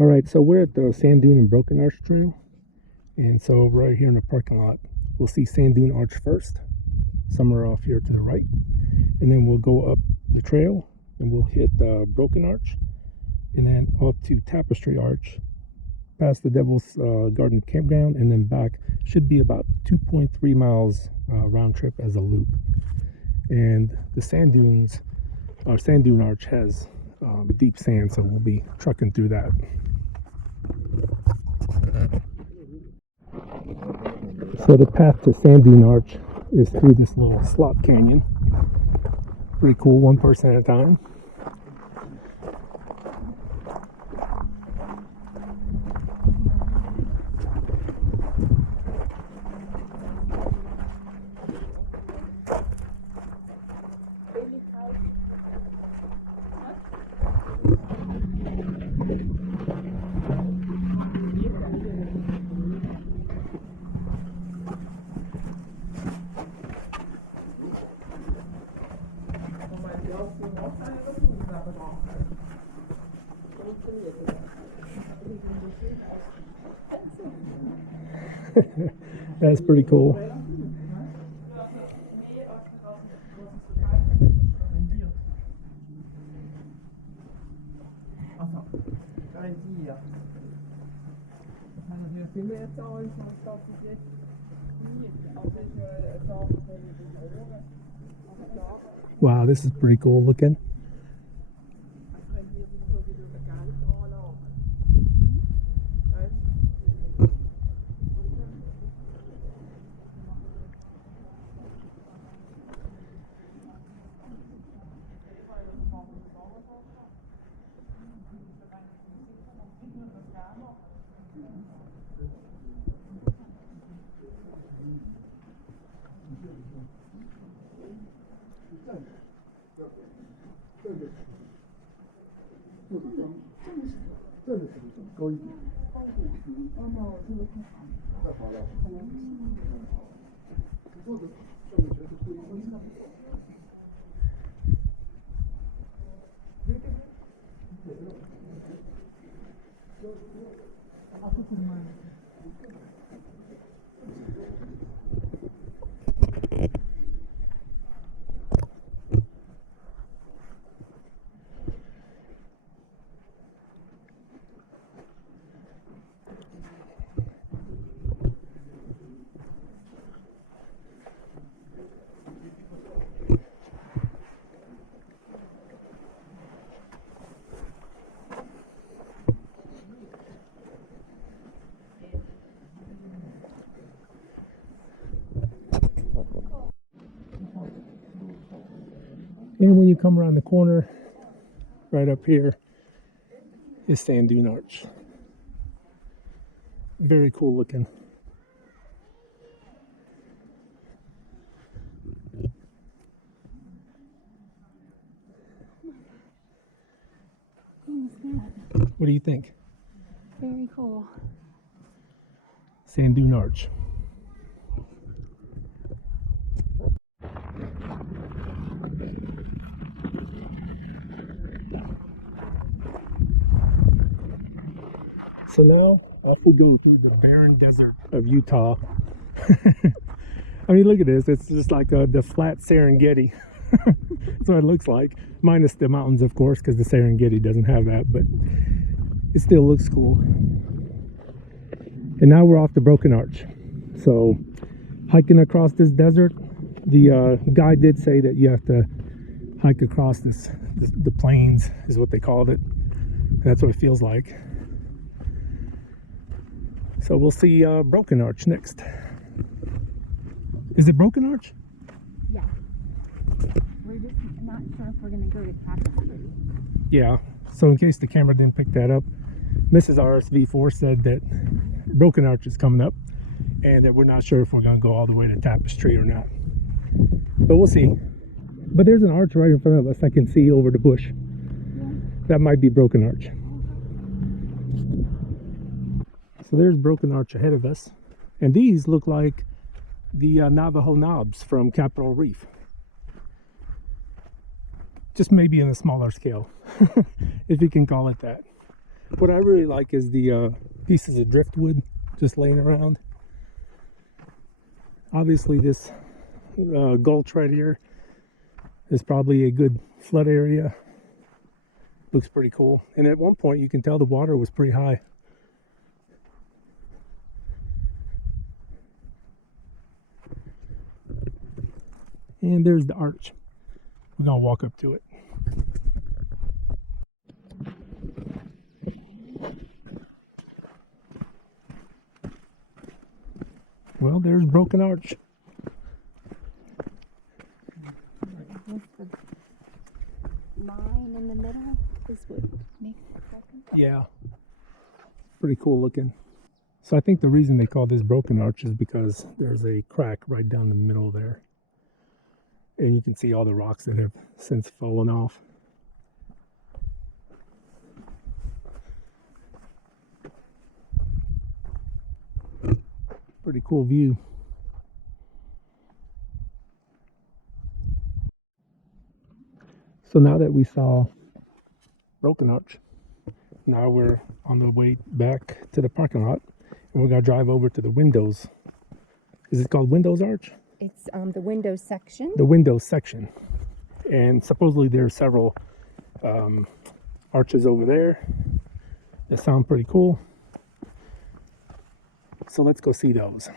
All right, so we're at the Sand Dune and Broken Arch Trail. And so right here in the parking lot, we'll see Sand Dune Arch first, somewhere off here to the right. And then we'll go up the trail and we'll hit Broken Arch and then up to Tapestry Arch, past the Devil's Garden Campground, and then back. Should be about 2.3 miles round trip as a loop. And the sand dunes, our Sand Dune Arch has deep sand, so we'll be trucking through that. So the path to Sand Dune Arch is through this little slot canyon. Pretty cool, one person at a time. That's pretty cool. Wow, this is pretty cool looking. And when you come around the corner, right up here is Sand Dune Arch. Very cool looking. What do you think? Very cool. Sand Dune Arch. So now off we go through the barren desert of Utah. I mean, look at this. It's just like the flat Serengeti. That's what it looks like. Minus the mountains, of course, because the Serengeti doesn't have that. But it still looks cool. And now we're off the Broken Arch. So hiking across this desert, the guide did say that you have to hike across the plains is what they called it. And that's what it feels like. So we'll see Broken Arch next. Is it Broken Arch? Yeah. We're just not sure if we're going to go to Tapestry. Yeah. So in case the camera didn't pick that up, Mrs. RSV4 said that Broken Arch is coming up and that we're not sure if we're going to go all the way to Tapestry or not. But we'll see. But there's an arch right in front of us I can see over the bush. Yeah. That might be Broken Arch. So there's Broken Arch ahead of us. And these look like the Navajo knobs from Capitol Reef. Just maybe in a smaller scale, if you can call it that. What I really like is the pieces of driftwood just laying around. Obviously, this gulch right here is probably a good flood area. Looks pretty cool. And at one point, you can tell the water was pretty high. And there's the arch. We're gonna walk up to it. Well, there's Broken Arch. With the line in the middle is what makes it broken. Yeah, pretty cool looking. So I think the reason they call this Broken Arch is because there's a crack right down the middle there. And you can see all the rocks that have since fallen off. Pretty cool view. So now that we saw Broken Arch, now we're on the way back to the parking lot, and we're gonna drive over to the windows. Is it called Windows Arch? It's the windows section. The windows section. And supposedly there are several arches over there that sound pretty cool. So let's go see those.